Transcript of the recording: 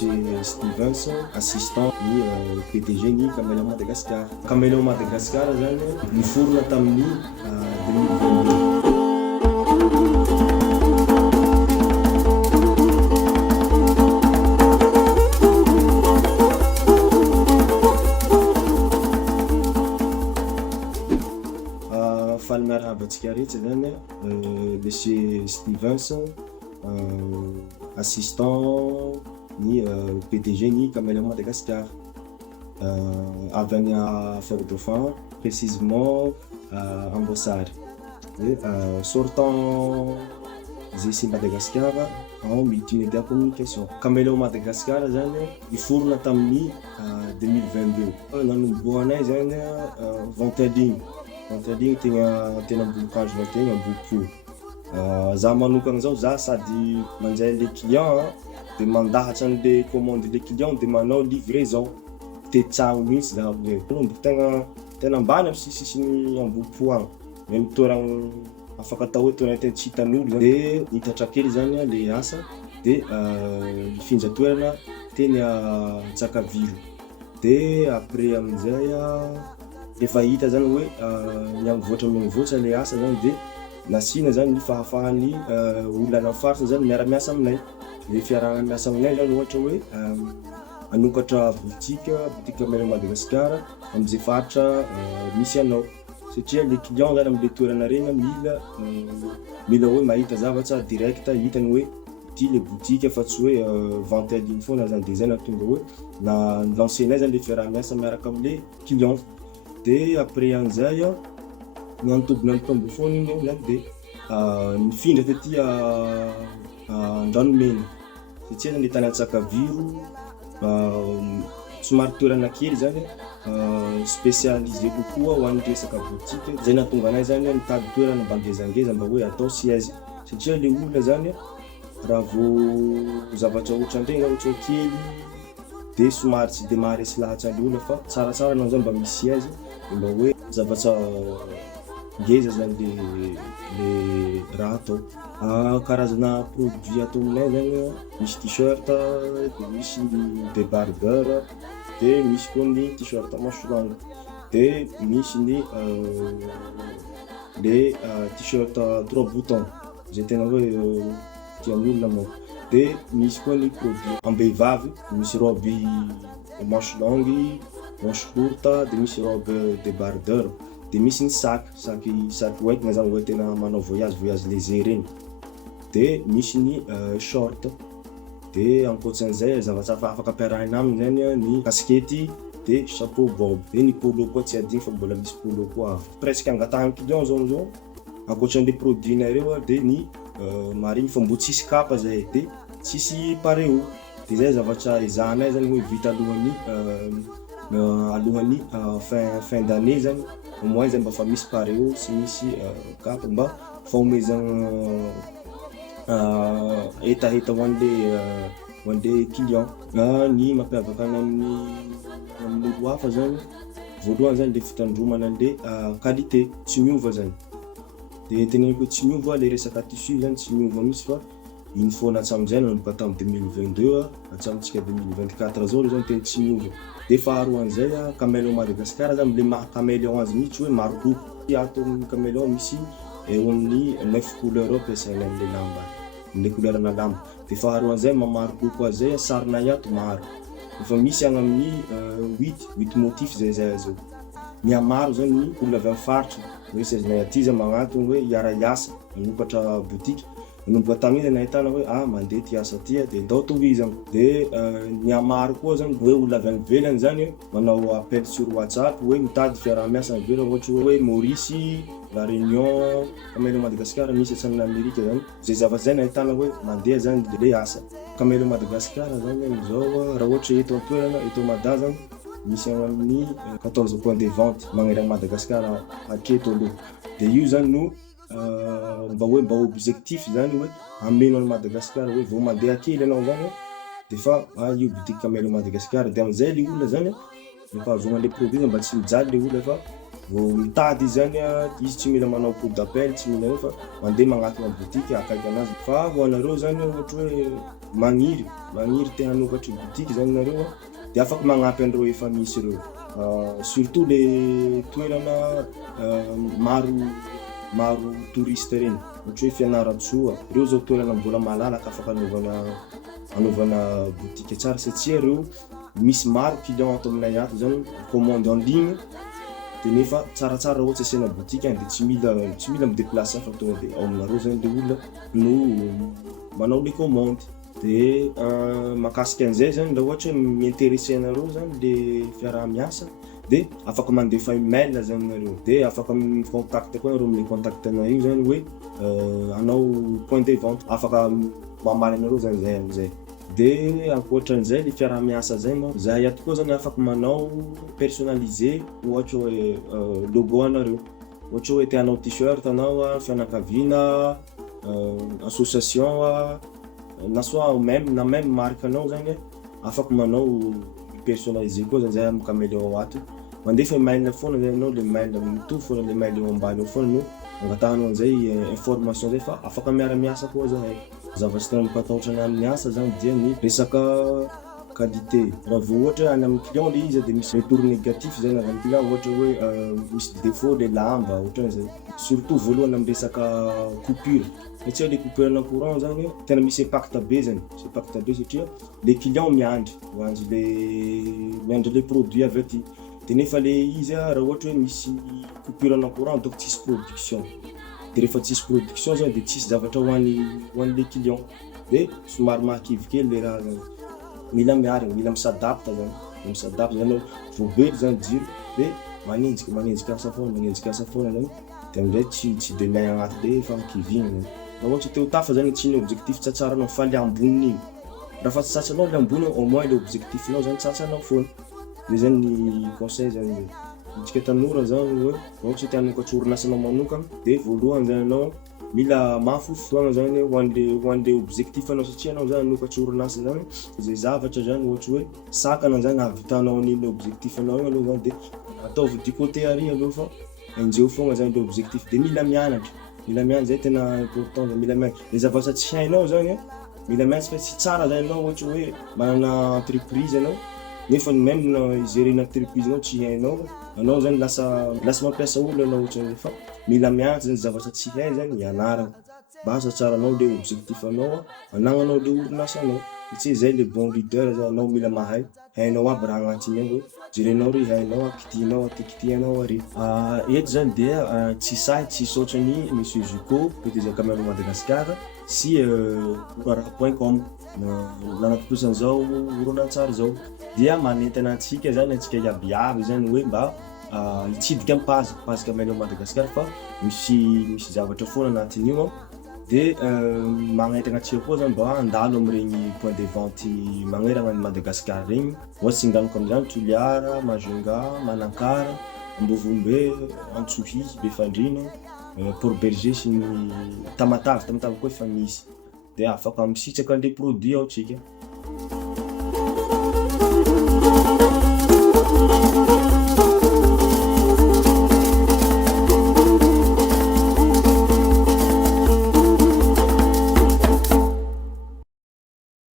Monsieur Stevens, assistant ny PDG-ny Caméléon Madagascar. Caméléon Madagascar zany niforona tamin'ny 2022. Faly miarahaba antsika rehetra zany Monsieur Stevens, assistant ny PDG-ny Caméléon Madagascar. Avy any Fort-Dauphin, précisément Amboasary. Sortant GC Madagascar en multimédia communication. Caméléon Madagascar zany niforona tamin'ny 2022. Nanomboanay zany Vanteligny tena ambony-kanjo na tegna ambony-po. Za manokana zao za sady manjay le client de mandahatra an'le commande le client de manao livraison tetragno mihitsy za hoe tena ambany amin'ny sisiny ambony-po agny même toeragny afaka atao hoe toerana tena tsy hitan'olo de hitatra kely zany le asa de mifindra toerana teny Tsakaviro de après amin'izay efa hita zany hoe miamivoatra le asa zany de nasina zany ny fahafahan'ny olona na faritra zany miara-miasa aminay. Le fiarahana miasa aminay zany ohatra hoe anokatra boutique Caméléon Madagascar am'izay faritra misy anao satria le client zany am'le toerana regny mila hoe mahita zavatra direct hitany hoe ty le boutique fa tsy hoe vente en ligne foana zany de zay nahatonga hoe na lancenay zany le fiarah-miasa miaraka am'le client. De après an'izay nantobona ny tombo foana igny zany de nifindra taty Andranomena satria zany le tany Tsakaviro somary toerana kely zany spécialisé kokoa ho an'ny resaka boutique. Zay nahatonga anay zany mitady toerana mba ngezangeza mba hoe atao siège satria le olona zany raha vao zavatra ohatran'ireny ohatra kely de somary tsy de maharesy lahatra le olona fa tsaratsara anao zany mba misy siège mba hoe zavatra ngeza zany le raha atao. Karazana produit atao aminay zany misy t-shirt, de misy débardeur, de misy koa ny t-shirt manche-longue, de misy ny le t-shirt 3 boutons zay tena hoe tian'olona moa. De misy koa ny produit am-behivavy, misy robe manche longue, manche courte, de misy robe débardeur, de misy ny sac hoentina zany hoe tena manao voyage léger regny. De misy ny short. De ankoatran'izay zavatra afaka ampiarahana aminy zany ny kaskety de chapeau bob. De ny polo koa tsy adigno fa mbola misy polo koa. Presque angatahany client zao ankoatran'le produit-nay reo de ny marigny fa mbo tsisy kapa zay de tsisy pareo. De zay zavatra ezahanay zany hoe vita alohan'ny fin d'année zany au moins zay mba fa misy pareo sy misy kapa mba faomezana hetaheta ho an'le client. Ny mampiavaka amin'olo hafa zany voalohany zany le fitandromana an'le qualité tsy miova zany. De teneniko tsy miova le resaka tissu zany tsy miova mihitsy fa iny foana hatramin'izay nanomboka tamin'ny 2022 hatramintsika 2024 zao zany tena tsy miova. De faharoan'izay Caméléon Madagascar zany le maha Caméléon azy mihitsy hoe maro loko. Ato amin'ny Caméléon misy eo amin'ny 9 couleurs ampiasaina am'le lamba, am'le couleurna lamba. De faharoan'izay mamaro loko azy zay sarinay ato maro. Efa misy agny amin'ny 8 motifs zay zao. Mihamaro zany ny olona avy amin'ny faritra hoe sazinay aty zany magnantony hoe hiara hiasa manokatra boutique. Nanomboka tamin'izay nahitana hoe mandeha ty asa ty de ndao tohizana. De mihamaro koa zany hoe olona avy any ivelany zany manao appel sur WhatsApp hoe mitady fiarah-miasa any ivelany ohatra hoe Maurice, La Réunion, Caméléon Madagascar misy atsany Amerika zany. Zay zavatra zay nahitana hoe mandeha zany le asa. Caméléon Madagascar zany amizao raha ohatra eto an-toerana eto Mada zany misy amin'ny 14 points de vente magnerana Madagascar aketo aloha. De io zany no mba objectif zany hoe ameno any Madagascar hoe vao mandeha kely anao zany de fa io boutique Caméléon Madagascar de amizay le olona zany efa azonga le produit mba tsy mijaly le olona fa Vao mitady zany izy tsy mila manao coup d'appel, tsy mila fa mandeha magnatona boutique akaiky anazy. Fa ho anareo zany ohatra hoe magniry te hanokatra boutique zany nareo de afaka magnampy andreo efa misy reo. Surtout le toerana maro touriste reny, ohatra hoe Fianarantsoa, reo zao toerana mbola malalaka afaka anaovana boutique tsara satria reo misy maro client ato aminay ato zany commande en ligne. De nefa tsaratsara ohatsy asiana boutique de tsy mila midéplacer fa tonga de ao aminareo zany le olona no manao les commandes. De mahakasika an'izay zany la ohatra mi-intéressé anareo zany le fiaraha-miasa de afaka mandefa email zany nareo, de afaka mi-contact koa nareo amin'ny contact anareo zany hoe anao point de vente, afaka mamary anareo zany zay am'zay. De ankoatran'izay le fiaraha-miasa zay moa zahay ato koa zany afaka manao personnalisé ohatra hoe logo anareo, ohatra hoe te hanao t-shirt anao fianakaviana, association na soit même marque anao zany afaka manao personnalisé koa zany zay amin'ny caméléon ato. Mandefa email foana zany anao, le mail mitovy foana le mail eo ambany eo foana no angatahanao an'izay information zay fa afaka miara-miasa koa zahay. Zavatsy tena mampatahotra amin'ny asa zany dia ny resaka qualité. Raha vao ohatra any amin'ny client le izy de misy retour négatif zany avy amin'ny client, ohatra hoe misy défaut le lamba ohatran'izay. Surtout voalohany amin'ny resaka coupure, satria le coupure na courant zany tena misy impact be zany, satria le client miandry le produit avy aty. De nefa le izy raha ohatra hoe misy coupure na courant donc tsisy production. De rehefa tsisy production zany de tsisy zavatra ho an'le client. De somary mahakivy kely le raha zany. Mila misadapta zany anao, voabely zany jiro de manenjika asa foana zany. De am'zay tsy de may agnaty le fankivigna zany. Raha ohatra te ho tafa zany tsy ny objectif tsatsaranao fa le amboniny igny. Raha fa tsy tsatsanao le ambony au moins le objectifinao zany tsatsanao foana. De zany ny conseil zany. Tsika tanora zany hoe ohatra te hanokatra orinasanao manokana de voalohany zany anao mila mafy fotoagna zany ho an'le objectif anao, satria anao zany hanokatra orinasa zany zay zavatra zany ohatra hoe sakana zany ahavitanao an'iny objectif anao aloha zany de ataovy du côté arry aloha fa enjeo foagna zany le objectif. De mila mianatra zay tena important, mila mianatra le zavatra tsy hainao zany mila mianatra fa tsy tsara zany anao ohatra hoe manana entreprise anao nefa même na gérer une entreprise anao tsy hainao, anao zany lasa mampiasa olo anao ohatran'izay. Fa mila mianatra zany zavatra tsy hay zany ianarana mba hahatsatsaranao le objectif anao, anagnanao le orinasa anao. Satria zay le bon leader zany, anao mila mahay, hainao aby raha agnatiny ao hoe jerenao ry hainao, kitihanao ary. Eto zany dia tsy sahy tsy saotran'ny Monsieur Zuko, PDG Camero Madagascar sy Ourara.com nanatotosan'izao horonan-tsary zao dia manentana antsika zany antsika iabiaby zany hoe mba hitsidika amin'ny page Camero Madagascar fa misy zavatra foana anatin'io de magnentana antsika koa zany mba handalo amin'ireny point de vente magnerana any Madagascar regny, ohatsy Tsinganoka amin'izany Toliara, Majunga, Manankara, Ambovombe, Antsohihy, Befandrina, Port Berger sy ny Tamatavy koa efa misy. De afaka misitraka an'le produit ao tsika.